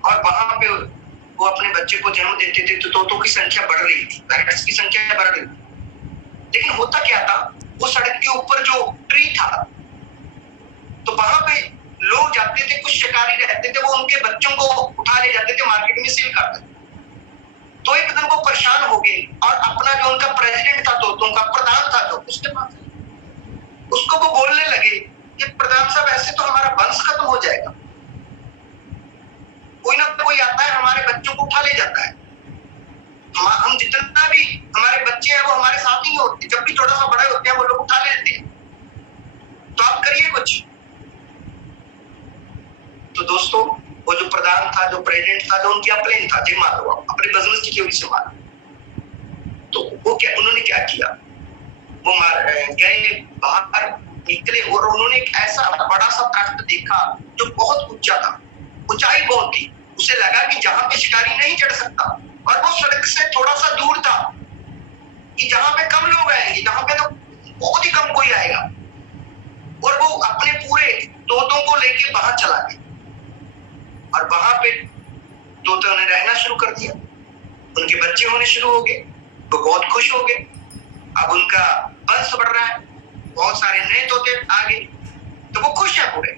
और वहां पे वो अपने बच्चे को जन्म देते थे, तो तोतों की संख्या बढ़ रही थी, पैरट्स की संख्या बढ़ रही थी। लेकिन होता क्या था, वो सड़क के ऊपर जो ट्री था, तो वहां पे लोग जाते थे, कुछ शिकारी रहते थे, वो उनके बच्चों को उठा ले जाते थे, मार्केट में सेल करते थे। तो एक दिन वो परेशान हो गए और अपना जो उनका प्रेसिडेंट था, तोतों का प्रधान था, जो उसके पास उसको वो बोलने लगे कि प्रधान साहब, ऐसे तो हमारा वंश खत्म हो जाएगा, कोई ना कोई आता है हमारे बच्चों को उठा ले जाता है, हम जितना भी हमारे बच्चे हैं वो हमारे साथ ही होते, जब भी थोड़ा सा बड़े होते हैं वो लोग उठा लेते हैं, तो आप करिए कुछ। तो दोस्तों, वो जो प्रधान था, जो प्रेसिडेंट था, जो उनकी अपलाइन था, जी मान लो अपने बिजनेस की थ्योरी से माना, तो वो क्या, उन्होंने क्या किया, वो गए बाहर निकले और उन्होंने एक ऐसा बड़ा सा दरख्त देखा जो बहुत ऊंचा था, ऊंचाई बहुत थी। उसे लगा कि जहां पे शिकारी नहीं चढ़ सकता, और वो सड़क से थोड़ा सा दूर था कि जहां पे कम लोग आएंगे, जहां पे तो बहुत ही कम कोई आएगा। और वो अपने पूरे तोतों को लेके वहां चला गया, और वहां पे तोतों ने रहना शुरू कर दिया, उनके बच्चे होने शुरू हो गए, वो बहुत खुश हो गए, अब उनका वंश बढ़ रहा है। बहुत सारे नए तोते आ गए, तो वो खुश है पूरे।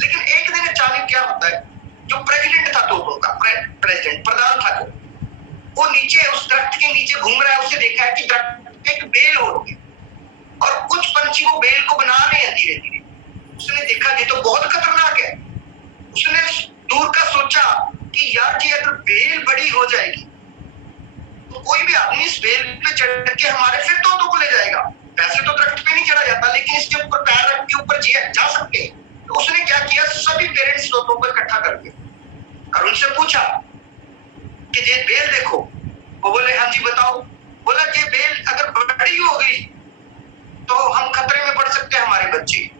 लेकिन एक दिन अचानक क्या होता है, जो प्रेसिडेंट था तोतों का, प्रेसिडेंट प्रधान था, जो वो नीचे उस दरख्त के नीचे घूम रहा है, उसे देखा है कि दरख्त पे एक बेल हो रही है और कुछ पंछी वो बेल को बना रहे हैं धीरे धीरे। उसने देखा ये तो बहुत खतरनाक है। उसने दूर का सोचा कि यार जी अगर बेल बड़ी हो जाएगी तो कोई भी आदमी इस बेल पे चढ़ के हमारे फिर तोतों को ले जाएगा। वैसे तो दरख्त पे नहीं चढ़ा जाता, लेकिन इसके ऊपर पैर रख के ऊपर जा सकते हैं। तो उसने क्या किया, सभी पेरेंट्स तोतों को इकट्ठा कर दिया और उनसे पूछा कि ये बेल देखो। वो बोले हाँ जी बताओ। बोला ये बेल अगर बड़ी हो गई तो हम खतरे में पड़ सकते हैं, हमारे बच्चे।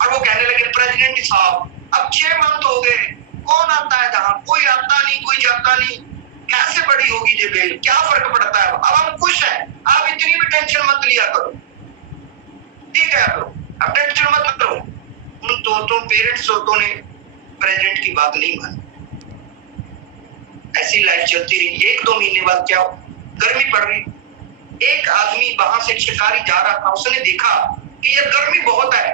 और वो कहने लगे प्रेसिडेंट साहब अब 6 मंथ हो गए, कौन आता है जहां, कोई आता नहीं कोई जाता नहीं, कैसे बड़ी होगी ये बेल, क्या फर्क पड़ता है, अब हम खुश हैं, आप इतनी भी टेंशन मत लिया करो। ठीक है अब टेंशन मत लो। उन तोतों पेरेंट्स तोतों ने प्रेसिडेंट की बात नहीं मानी। ऐसी लाइफ चलती रही। 1-2 महीने बाद क्या, गर्मी पड़ रही, एक आदमी वहां से शिकारी जा रहा था, उसने देखा कि ये गर्मी बहुत है,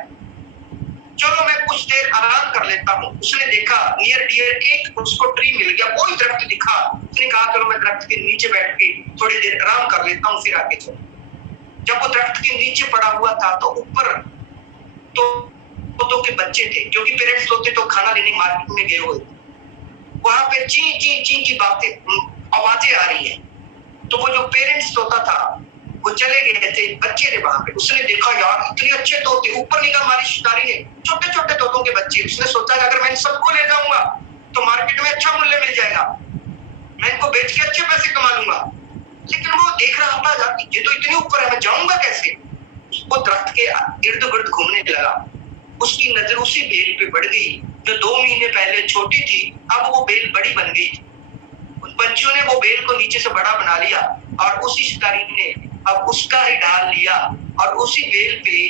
चलो मैं कुछ देर आराम कर लेता हूँ। उसने देखा नियर डियर एक उसको ट्री मिल गया, कोई दरख्त दिखा। उसने कहा चलो मैं दरख्त के नीचे बैठ के थोड़ी देर आराम कर लेता हूँ, फिर आगे चलो। जब वो दरख्त के नीचे पड़ा हुआ था तो ऊपर तोतों के बच्चे थे, क्योंकि पेरेंट्स तोते तो खाना लेने मार्केट में गए हुए थे। वहां पे ची ची ची की आवाजें आ रही है। तो वो जो पेरेंट्स तोता था वो चले गए थे, बच्चे थे वहां पे। उसने देखा यार इतने अच्छे तोते, ऊपर निगाह मारी शिकारी ने, छोटे छोटे तोतों के बच्चे। उसने सोचा कि अगर मैं इन सबको ले जाऊंगा तो मार्केट में अच्छा मूल्य मिल जाएगा, मैं इनको बेच के अच्छे पैसे कमा लूंगा। लेकिन वो देख रहा था यार ये तो इतने ऊपर है, मैं जाऊंगा कैसे। वो दरख्त के इर्द गिर्द घूमने लगा। उसकी नजर उसी बेल पे पड़ गई जो 2 महीने पहले छोटी थी, अब वो बेल बड़ी बन गई। उन पंछियों ने वो बेल को नीचे से बड़ा बना लिया और उसी शिकारी ने अब उसका ही डाल लिया और उसी बेल पे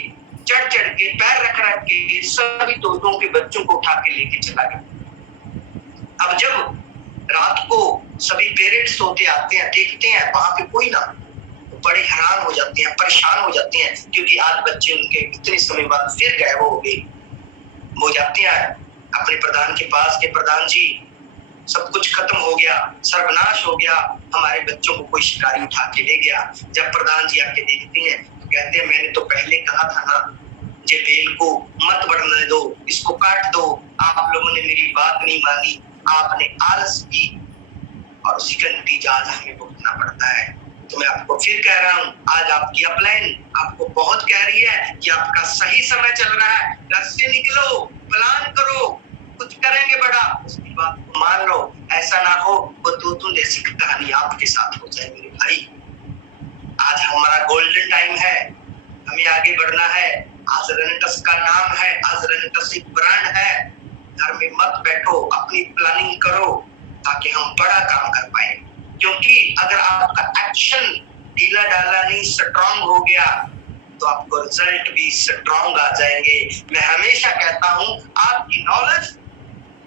चढ़ चढ़ के पैर रख रख के सभी तोतों के बच्चों को उठा के लेके चला गया। अब जब रात को सभी पेरेंट्स तोते आते हैं, देखते हैं वहां पे कोई ना, तो बड़े हैरान हो जाते हैं, परेशान हो जाते हैं, क्योंकि आज बच्चे उनके इतने समय बाद फिर गायब हो गए। वो जाते हैं अपने प्रधान के पास के प्रधान जी सब कुछ खत्म हो गया, सर्वनाश हो गया, हमारे बच्चों को कोई शिकारी उठा के ले गया। जब प्रधान जी आके देखते हैं तो कहते हैं मैंने तो पहले कहा था ना, ये बेल को मत बढ़ने दो, इसको काट दो। आप लोगों ने मेरी बात नहीं मानी, आपने आलस की और उसी का नतीजा आज हमें भुगतना पड़ता है। तो मैं आपको फिर कह रहा हूँ, आज आपकी अपलाइन आपको बहुत कह रही है कि आपका सही समय चल रहा है, घर से निकलो, प्लान करो, कुछ करेंगे बड़ा, उसकी बात को मान लो। ऐसा ना हो वो तोतों जैसी कहानी आपके साथ हो जाए मेरे भाई। आज हमारा गोल्डन टाइम है, हमें आगे बढ़ना है। आज रेनेटस का नाम है, आज रेनेटस एक ब्रांड है। घर में मत बैठो, अपनी प्लानिंग करो ताकि हम बड़ा काम कर पाए। क्योंकि अगर आपका एक्शन ढीला डाला नहीं स्ट्रांग हो गया तो आपको रिजल्ट भी स्ट्रांग आ जाएंगे। मैं हमेशा कहता हूं आपकी नॉलेज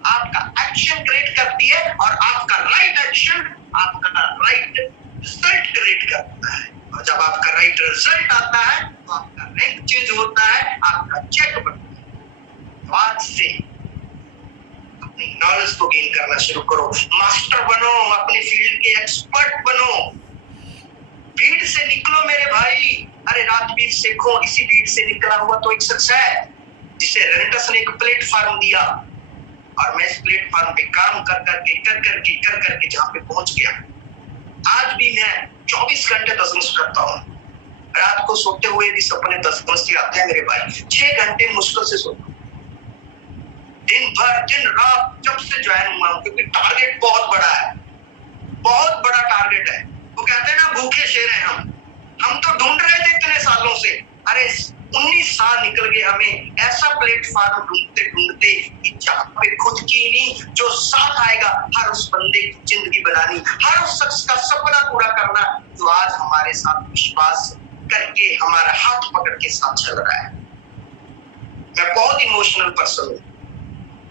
आपका एक्शन क्रिएट करती है और आपका राइट एक्शन आपका राइट रिजल्ट क्रिएट करता है। और जब आपका राइट रिजल्ट आता है तो आपका रैंक चेंज होता है, आपका चेक बढ़ता है। तो आज से अपनी नॉलेज को गेन करना शुरू करो, मास्टर बनो, अपने फील्ड के एक्सपर्ट बनो। भीड़ से निकलो मेरे भाई। अरे राजवीर सेखों इसी भीड़ से निकला हुआ तो एक शख्स है जिसे रेनेटस ने एक प्लेटफॉर्म दिया और मैं इस प्लेटफॉर्म पे काम कर करके जहां पे पहुंच गया। आज भी मैं 24 घंटे दसमस करता हूँ। रात को सोते हुए भी सपने दसमस के आते हैं मेरे भाई। 6 घंटे मुश्किल से सोता हूँ, दिन भर दिन रात जब से ज्वाइन हुआ हूँ, क्योंकि टारगेट बहुत बड़ा है, बहुत बड़ा टारगेट है। वो कहते हैं ना भूखे शेर हैं हम तो ढूंढ रहे थे इतने सालों से। अरे 19 साल निकल गए हमें ऐसा प्लेटफॉर्म ढूंढते ढूंढते कि जहां पे खुद की नहीं जो साथ आएगा, हर उस बंदे की जिंदगी बनानी, हर उस शख्स का सपना पूरा करना जो आज हमारे साथ विश्वास करके हमारा हाथ पकड़ के साथ चल रहा है। मैं बहुत इमोशनल पर्सन हूँ।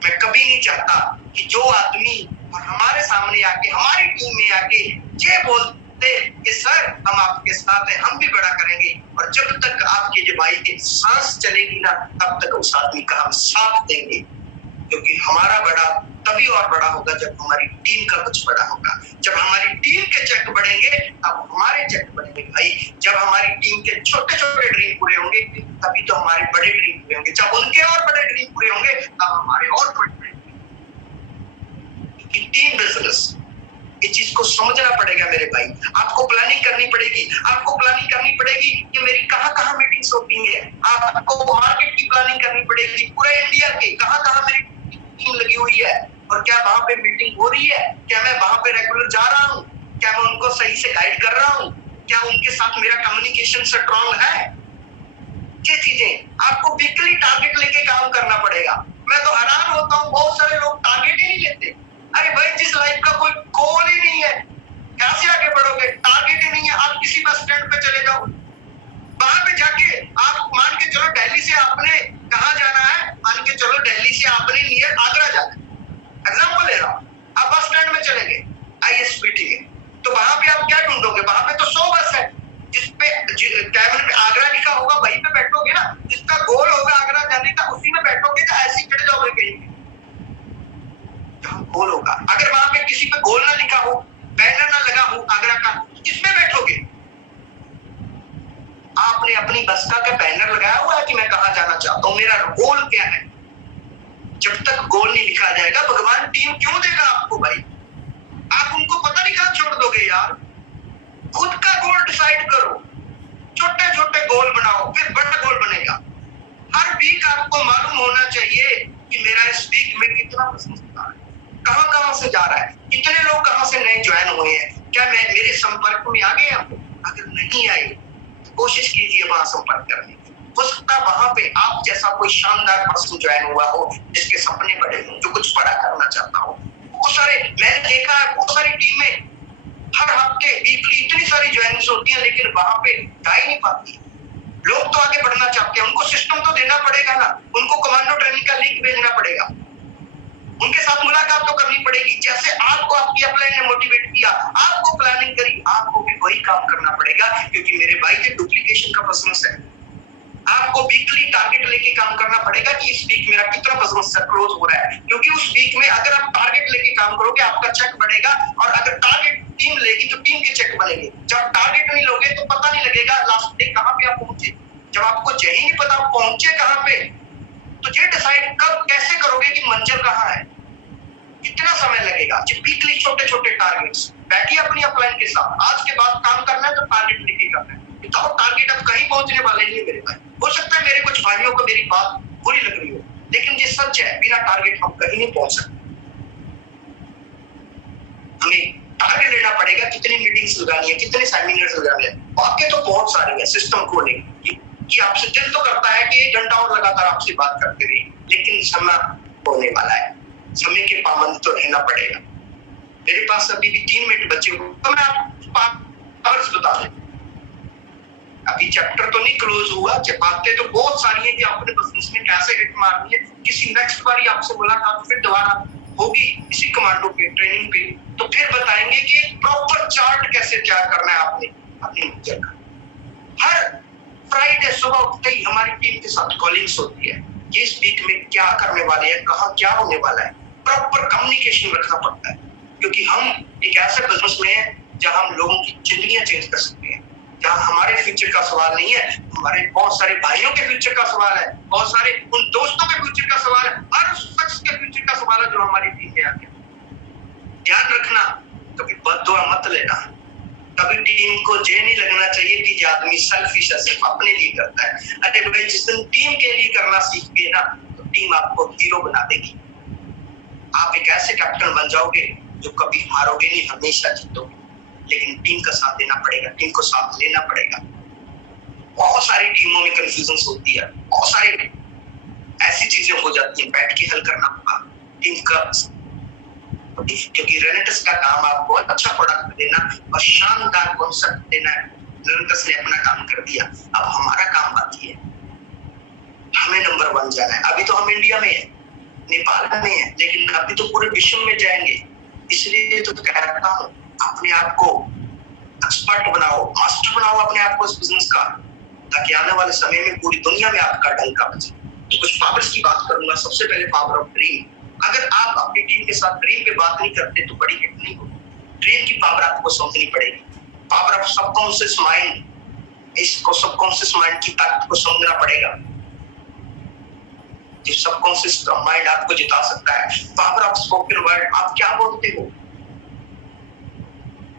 मैं कभी नहीं चाहता कि जो आदमी और हमारे सामने आके हमारी टीम में आके ये बोल सकते कि सर हम आपके साथ हैं, हम भी बड़ा करेंगे। और जब तक आपके जो भाई की सांस चलेगी ना, तब तक उस आदमी का हम साथ देंगे, क्योंकि हमारा बड़ा तभी और बड़ा होगा जब हमारी टीम का कुछ बड़ा होगा। जब हमारी टीम के चेक बढ़ेंगे तब हमारे चेक बढ़ेंगे भाई। जब हमारी टीम के छोटे छोटे ड्रीम पूरे होंगे तभी तो हमारे बड़े ड्रीम पूरे होंगे। जब उनके और बड़े ड्रीम पूरे होंगे तब हमारे और बड़े। टीम बिजनेस, इस चीज को समझना पड़ेगा मेरे भाई। आपको प्लानिंग करनी पड़ेगी, आपको प्लानिंग करनी पड़ेगी कि मेरी कहाँ कहाँ मीटिंग्स होती है। आपको मार्केट की प्लानिंग करनी पड़ेगी, पूरे इंडिया के कहाँ कहाँ मेरी टीम लगी हुई है और क्या वहां पे मीटिंग हो रही है, क्या मैं वहां पे रेगुलर जा रहा हूँ, क्या मैं उनको सही से गाइड कर रहा हूँ, क्या उनके साथ मेरा कम्युनिकेशन स्ट्रॉन्ग है। ये चीजें आपको वीकली टारगेट लेके काम करना पड़ेगा। मैं तो हैरान होता हूँ, बहुत सारे लोग टारगेट ही नहीं लेते। अरे भाई, जिस लाइफ का कोई गोल ही नहीं है, कैसे आगे बढ़ोगे? टारगेट ही नहीं है। आप किसी बस स्टैंड पे चले जाओ, वहां पे जाके आप मान के चलो दिल्ली से आपने कहाँ जाना है, मान के चलो दिल्ली से आपने नियर आगरा जाना है, एग्जाम्पल ले रहा हूँ। आप बस स्टैंड में चले गए ISBT में, तो वहां पे आप क्या ढूंढोगे? वहां पे तो 100 बस है, जिसपे कैबिन में आगरा लिखा होगा वहीं पे बैठोगे ना। जिसका गोल होगा आगरा जाने का उसी में बैठोगे, तो ऐसे ही चढ़ जाओगे कहीं जहां गोल होगा। अगर वहां पे किसी पे गोल ना लिखा हो, बैनर ना लगा हो आगरा का, किसमें बैठोगे? आपने अपनी बस का बैनर लगाया हुआ है कि मैं कहां जाना चाहता हूं, मेरा गोल क्या है। जब तक गोल नहीं लिखा जाएगा, भगवान टीम क्यों देगा आपको भाई? आप उनको पता नहीं कहां छोड़ दोगे यार। खुद का गोल डिसाइड करो, छोटे छोटे गोल बनाओ, फिर बड़ा गोल बनेगा। हर वीक आपको मालूम होना चाहिए कि मेरा इस वीक में कितना बिजनेस हो रहा है, कहां कहां से जा रहा है, कितने लोग कहां से नए ज्वाइन हुए हैं, क्या मैं मेरे संपर्क में आ गए हैं? अगर नहीं आए तो कोशिश कीजिए वहां संपर्क करने की। हो सकता है वहां पे आप जैसा कोई शानदार पर्सन ज्वाइन हुआ हो, जिसके सपने बड़े हो, जो कुछ बड़ा करना चाहता हो। बहुत सारे मैंने देखा है, बहुत सारी टीमें हर हफ्ते वीकली इतनी सारी ज्वाइनिंग्स होती है, लेकिन वहां पे जा ही नहीं पाती। लोग तो आगे बढ़ना चाहते हैं, उनको सिस्टम तो देना पड़ेगा ना, उनको कमांडो ट्रेनिंग का लिंक भेजना पड़ेगा, उनके साथ मुलाकात तो करनी पड़ेगी। जैसे आपको आपकी अपलाइन ने मोटिवेट किया, आपको प्लानिंग करी, आपको भी वही काम करना पड़ेगा, क्योंकि मेरे भाई ये डुप्लीकेशन का बिजनेस है। आपको वीकली टारगेट लेके काम करना पड़ेगा कि इस वीक मेरा कितना बिजनेस क्लोज हो रहा है, क्योंकि उस वीक में अगर आप टारगेट लेके काम करोगे आपका चेक बढ़ेगा, और अगर टारगेट टीम लेगी तो टीम के चेक बनेंगे। जब टारगेट नहीं लोगे तो पता नहीं लगेगा लास्ट डे कहां पे आप पहुंचे। जब आपको यही नहीं पता पहुंचे कहां पे, तो ये डिसाइड कब कैसे करोगे कि मंजिल कहां है, कितना समय लगेगा। वीकली छोटे छोटे टारगेट्स, बैठिए अपनी अपलाइन के साथ, आज के बाद काम करना है तो टारगेट लेके करना है। तो टारगेट अब कहीं पहुंचने वाले नहीं है मेरे भाई। हो सकता है मेरे कुछ भाइयों को मेरी बात बुरी लग रही हो, लेकिन ये सच है, बिना टारगेट हम कहीं नहीं पहुंच सकते। हमें टारगेट लेना पड़ेगा, कितनी मीटिंग्स लगानी है, कितने सेमिनार्स लगाने हैं। बातें तो बहुत सारी है सिस्टम को लेकर कि आपसे दिल तो करता है कि 1 घंटा और लगातार आपसे बात करते रहे, लेकिन समय होने वाला है, समय के पाबंद तो रहना पड़ेगा। मेरे पास अभी भी 3 मिनट बचे हुए, तो मैं आपको बता दें, अभी चैप्टर तो नहीं क्लोज हुआ, बातें तो बहुत सारी है कि अपने बिजनेस में कैसे हिट मारनी है। किसी नेक्स्ट बारी आपसे मुलाकात फिर दोबारा होगी इसी कमांडो पे ट्रेनिंग पे, तो फिर बताएंगे कि एक प्रॉपर चार्ट कैसे तैयार करना है आपने अपनी जगह। हर फ्राइडे सुबह उठते ही हमारी टीम के साथ कॉलिंग्स होती है कि इस वीक में क्या करने वाले हैं, कहाँ क्या होने वाला है। प्रॉपर कम्युनिकेशन रखना पड़ता है, क्योंकि हम एक ऐसे बिजनेस में हैं जहां हम लोगों की जिंदगियां चेंज कर सकते हैं, जहां हमारे फ्यूचर का सवाल नहीं है, हमारे बहुत सारे भाइयों के फ्यूचर का सवाल है, बहुत सारे उन दोस्तों के फ्यूचर का सवाल है, हर शख्स के फ्यूचर का सवाल है जो हमारी टीम में आके। ध्यान रखना, कभी बददुआ मत लेना, कभी टीम को ये नहीं लगना चाहिए कि ये आदमी सेल्फिश है, सिर्फ अपने लिए करता है। अरे भाई, जिस दिन टीम के लिए करना सीख गए ना, तो टीम आपको हीरो बना देगी। आप एक ऐसे कैप्टन बन जाओगे जो कभी हारोगे नहीं, हमेशा जीतोगे। लेकिन टीम का साथ देना पड़ेगा, टीम को साथ लेना पड़ेगा। बहुत सारी टीमों में कंफ्यूजन होती है, बहुत सारी ऐसी चीजें हो जाती हैं, बैठ के हल करना होगा टीम का, क्योंकि रेनेटस का काम आपको अच्छा प्रोडक्ट देना और शानदार कॉन्सेप्ट देना है। रेनेटस ने अपना काम कर दिया, अब हमारा काम बाकी है, हमें नंबर 1 जाना है। अभी तो हम इंडिया में है, नेपाल में है, लेकिन अभी तो पूरे विश्व में जाएंगे। इसलिए तो कहता हूँ अपने आप को एक्सपर्ट बनाओ, मास्टर बनाओ अपने आप को इस बिजनेस का, ताकि आने वाले समय में पूरी दुनिया में आपका डंका बजे। तो कुछ पावर्स की बात करूंगा। सबसे पहले पावर ऑफ ड्रीम। अगर आप अपनी टीम के साथ ड्रीम पे बात नहीं करते तो बड़ी हिट नहीं होगी। ड्रीम की पावर आपको समझनी पड़ेगी। पावर ऑफ सबकॉन्शियस माइंड, इसको सबकॉन्शियस माइंड की ताकत को समझना पड़ेगा। जो सबकॉन्शियस माइंड आपको जिता सकता है। पावर ऑफ स्पोकन वर्ड, आप क्या बोलते हो,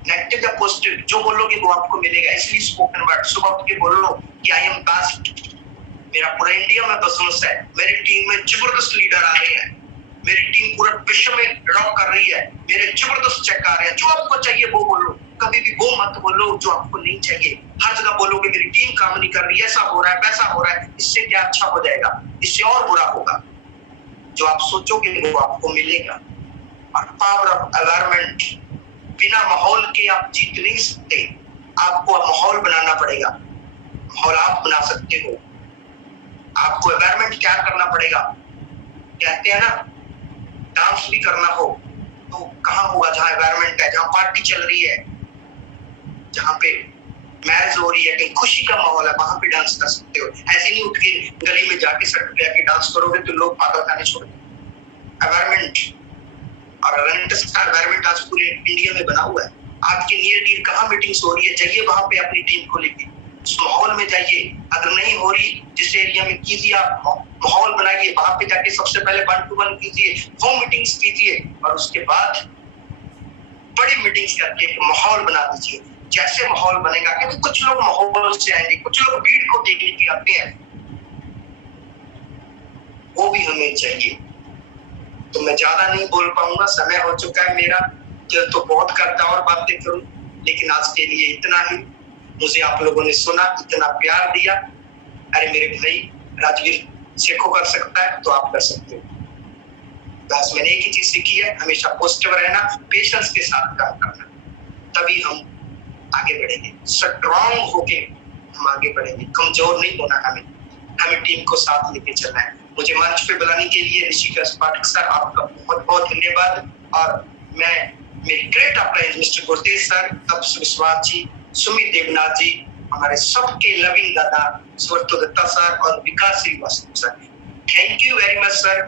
नेगेटिव या पॉजिटिव, जो बोलोगे वो आपको मिलेगा। इसलिए स्पोकन वर्ड, सुबह उठ के बोलो कि आई एम बेस्ट, मेरा पूरा इंडिया में बिजनेस है, मेरी टीम में जबरदस्त लीडर आ रहे हैं, मेरी टीम पूरा विश्व में रॉक कर रही है, मेरे जबरदस्त चेक आ रहे हैं। जो आपको चाहिए वो बोलो, कभी भी वो मत बोलो जो आपको नहीं चाहिए। हर जगह बोलोगे मेरी टीम काम नहीं कर रही, ऐसा हो रहा है, वैसा हो रहा है, इससे क्या अच्छा हो जाएगा, इससे और बुरा होगा। जो आप सोचोगे वो आपको मिलेगा। और पावर ऑफ एनवायरनमेंट, बिना माहौल के आप जीत नहीं सकते, आपको माहौल बनाना पड़ेगा। माहौल आप बना सकते हो, आपको एनवायरनमेंट क्या करना पड़ेगा। कहते हैं ना, डांस भी करना हो तो कहाँ होगा, जहाँ एनवायरनमेंट है, जहाँ पार्टी चल रही है, जहाँ पे मैरिज हो रही है, कहीं खुशी का माहौल है, वहां पे डांस कर सकते हो। ऐसे नहीं उठ के गली में जाके सड़क पे आके डांस करोगे तो लोग पागल खाने छोड़ेंगे। एनवायरनमेंट और एनवायरनमेंट आज पूरे इंडिया में बना हुआ है। आपके नियर डीर कहाँ मीटिंग्स हो रही है, जाइए वहां पे अपनी टीम को लेके उस माहौल में जाइए। अगर नहीं हो रही जिस एरिया में, कीजिए, आप माहौल बनाइए, वहां पे जाके सबसे पहले 1-to-1 कीजिए, होम मीटिंग्स कीजिए और उसके बाद बड़ी मीटिंग्स करके माहौल बना दीजिए। जैसे माहौल बनेगा, क्योंकि कुछ लोग माहौल से आएंगे, कुछ लोग भीड़ को देखने के आते हैं, वो भी हमें चाहिए। तो मैं ज्यादा नहीं बोल पाऊंगा, समय हो चुका है मेरा, तो बहुत करता और बातें करूं, लेकिन आज के लिए इतना ही। मुझे आप लोगों ने सुना, इतना प्यार दिया। अरे मेरे भाई, राजवीर शेखो कर सकता है तो आप कर सकते हो। बस मैंने एक ही चीज सीखी है, हमेशा पॉजिटिव रहना, पेशेंस के साथ काम करना, तभी हम आगे बढ़ेंगे। स्ट्रॉन्ग होके हम आगे बढ़ेंगे, कमजोर नहीं होना। हमें टीम को साथ लेके चलना है। मुझे मंच पे बुलाने के लिए ऋषिकेश पाठक सर, आपका बहुत बहुत धन्यवाद। और मैं मेरी great uplines mister Gurtej sir, Tapas Biswas ji, Sumit Devnath जी, हमारे सबके लविंग दादा सुवर्तो दत्ता सर और Vikas Srivastava sir, thank you very much sir.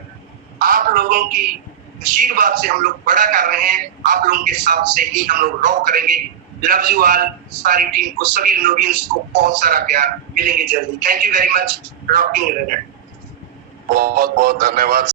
आप लोगों की आशीर्वाद से हम लोग बड़ा कर रहे हैं, आप लोगों के साथ से ही हम लोग रॉक करेंगे। लव यू ऑल, सारी टीम को, सभी नोवियंस को बहुत सारा प्यार, मिलेंगे जल्दी। Thank you very much, rocking रेनेट। बहुत बहुत धन्यवाद।